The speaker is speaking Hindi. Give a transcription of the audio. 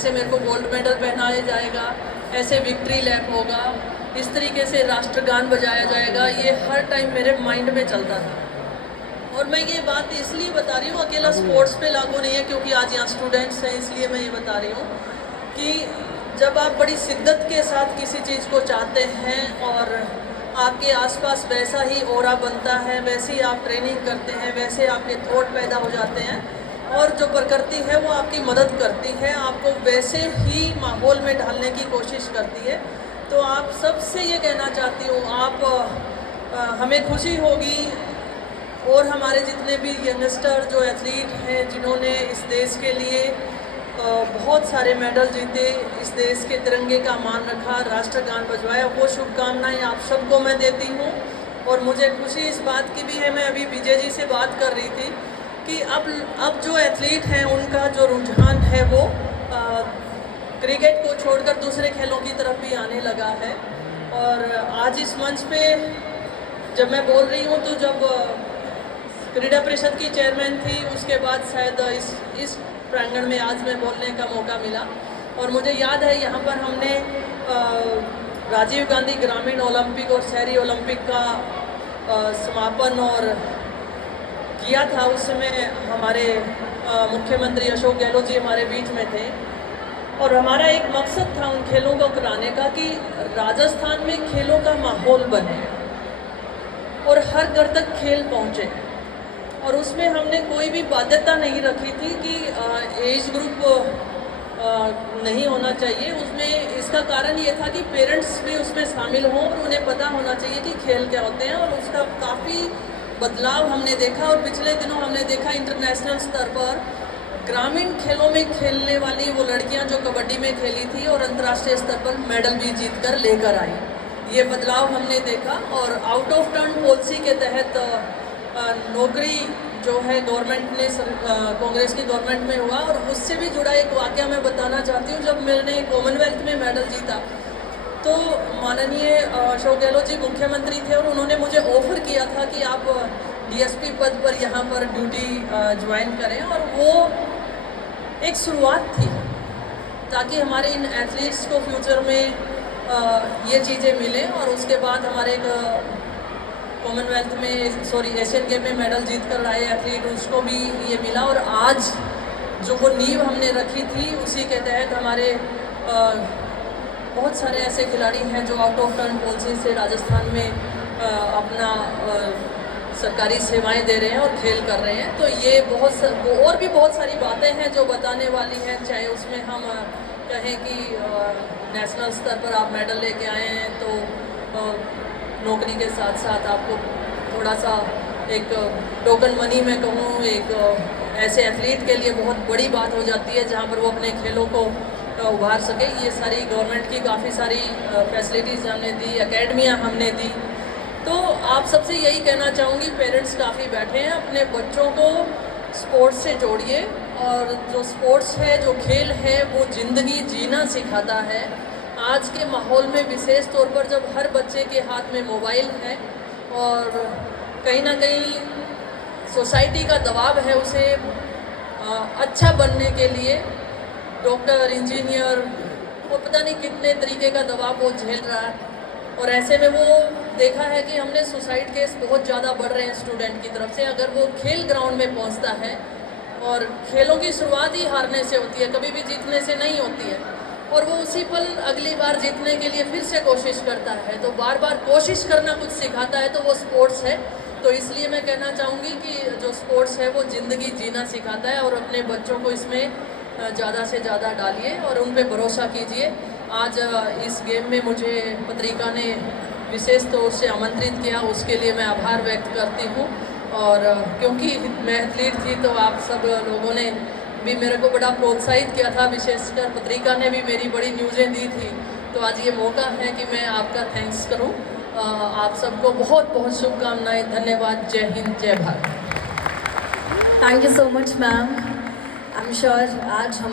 ऐसे मेरे को गोल्ड मेडल पहनाया जाएगा, ऐसे विक्ट्री लैप होगा, इस तरीके से राष्ट्रगान बजाया जाएगा, ये हर टाइम मेरे माइंड में चलता था। और मैं ये बात इसलिए बता रही हूँ, अकेला स्पोर्ट्स पे लागू नहीं है, क्योंकि आज यहाँ स्टूडेंट्स हैं, इसलिए मैं ये बता रही हूँ कि जब आप बड़ी शिद्दत के साथ किसी चीज़ को चाहते हैं और आपके आसपास वैसा ही ऑरा बनता है, वैसे ही आप ट्रेनिंग करते हैं, वैसे आपके थॉट पैदा हो जाते हैं और जो प्रकृति है वो आपकी मदद करती है, आपको वैसे ही माहौल में ढालने की कोशिश करती है। तो आप सबसे ये कहना चाहती हूँ, आप हमें खुशी होगी और हमारे जितने भी यंगस्टर जो एथलीट हैं, जिन्होंने इस देश के लिए बहुत सारे मेडल जीते, इस देश के तिरंगे का मान रखा, राष्ट्रगान बजवाया, वो शुभकामनाएं आप सबको मैं देती हूँ। और मुझे खुशी इस बात की भी है, मैं अभी विजय जी से बात कर रही थी कि अब जो एथलीट हैं उनका जो रुझान है वो क्रिकेट को छोड़कर दूसरे खेलों की तरफ भी आने लगा है। और आज इस मंच पे जब मैं बोल रही हूँ तो जब क्रीड़ा परिषद की चेयरमैन थी, उसके बाद शायद इस प्रांगण में आज मैं बोलने का मौका मिला। और मुझे याद है यहाँ पर हमने राजीव गांधी ग्रामीण ओलंपिक और शहरी ओलंपिक का समापन और किया था। उस समय हमारे मुख्यमंत्री अशोक गहलोत जी हमारे बीच में थे और हमारा एक मकसद था उन खेलों को कराने का कि राजस्थान में खेलों का माहौल बने और हर घर तक खेल पहुँचे। और उसमें हमने कोई भी बाध्यता नहीं रखी थी कि एज ग्रुप नहीं होना चाहिए उसमें। इसका कारण ये था कि पेरेंट्स भी उसमें शामिल हों और उन्हें पता होना चाहिए कि खेल क्या होते हैं। और उसका काफ़ी बदलाव हमने देखा और पिछले दिनों हमने देखा इंटरनेशनल स्तर पर ग्रामीण खेलों में खेलने वाली वो लड़कियां जो कबड्डी में खेली थी और अंतर्राष्ट्रीय स्तर पर मेडल भी जीत कर लेकर आई। ये बदलाव हमने देखा। और आउट ऑफ टर्न पॉलिसी के तहत नौकरी जो है गवर्नमेंट ने कांग्रेस की गवर्नमेंट में हुआ और उससे भी जुड़ा एक वाक़या मैं बताना चाहती हूँ। जब मैंने कॉमनवेल्थ में मेडल जीता तो माननीय अशोक गहलोत जी मुख्यमंत्री थे और उन्होंने मुझे ऑफ़र किया था कि आप डीएसपी पद पर यहाँ पर ड्यूटी ज्वाइन करें। और वो एक शुरुआत थी ताकि हमारे इन एथलीट्स को फ्यूचर में ये चीज़ें मिलें। और उसके बाद हमारे एक कॉमनवेल्थ में एशियन गेम में मेडल जीत कर आए एथलीट, उसको भी ये मिला। और आज जो वो नींव हमने रखी थी उसी के तहत हमारे बहुत सारे ऐसे खिलाड़ी हैं जो आउट ऑफ टर्न पॉलिसी से राजस्थान में अपना सरकारी सेवाएं दे रहे हैं और खेल कर रहे हैं। तो ये और भी बहुत सारी बातें हैं जो बताने वाली हैं। चाहे उसमें हम कहें कि नेशनल स्तर पर आप मेडल लेके आए हैं तो नौकरी के साथ साथ आपको थोड़ा सा एक टोकन मनी में कहूँ, एक ऐसे एथलीट के लिए बहुत बड़ी बात हो जाती है जहाँ पर वो अपने खेलों को उभार सके। ये सारी गवर्नमेंट की काफ़ी सारी फैसिलिटीज़ हमने दी, एकेडमियाँ हमने दी। तो आप सबसे यही कहना चाहूँगी, पेरेंट्स काफ़ी बैठे हैं, अपने बच्चों को स्पोर्ट्स से जोड़िए। और जो स्पोर्ट्स है, जो खेल है, वो ज़िंदगी जीना सिखाता है। आज के माहौल में विशेष तौर पर जब हर बच्चे के हाथ में मोबाइल है और कहीं ना कहीं सोसाइटी का दबाव है उसे अच्छा बनने के लिए, डॉक्टर, इंजीनियर, वो पता नहीं कितने तरीके का दबाव वो झेल रहा है। और ऐसे में वो देखा है कि हमने सुसाइड केस बहुत ज़्यादा बढ़ रहे हैं स्टूडेंट की तरफ से। अगर वो खेल ग्राउंड में पहुंचता है, और खेलों की शुरुआत ही हारने से होती है, कभी भी जीतने से नहीं होती है। और वो उसी पल अगली बार जीतने के लिए फिर से कोशिश करता है। तो बार बार कोशिश करना कुछ सिखाता है, तो वो स्पोर्ट्स है। तो इसलिए मैं कहना चाहूँगी कि जो स्पोर्ट्स है वो ज़िंदगी जीना सिखाता है। और अपने बच्चों को इसमें ज़्यादा से ज़्यादा डालिए और उन पे भरोसा कीजिए। आज इस गेम में मुझे पत्रिका ने विशेष तौर से आमंत्रित किया, उसके लिए मैं आभार व्यक्त करती हूँ। और क्योंकि मैं एथलीट थी तो आप सब लोगों ने भी मेरे को बड़ा प्रोत्साहित किया था, विशेषकर पत्रिका ने भी मेरी बड़ी न्यूज़ें दी थी। तो आज ये मौका है कि मैं आपका थैंक्स करूँ। आप सबको बहुत बहुत शुभकामनाएं, धन्यवाद। जय हिंद, जय Bharat. Thank you so much ma'am. I am sure आज हम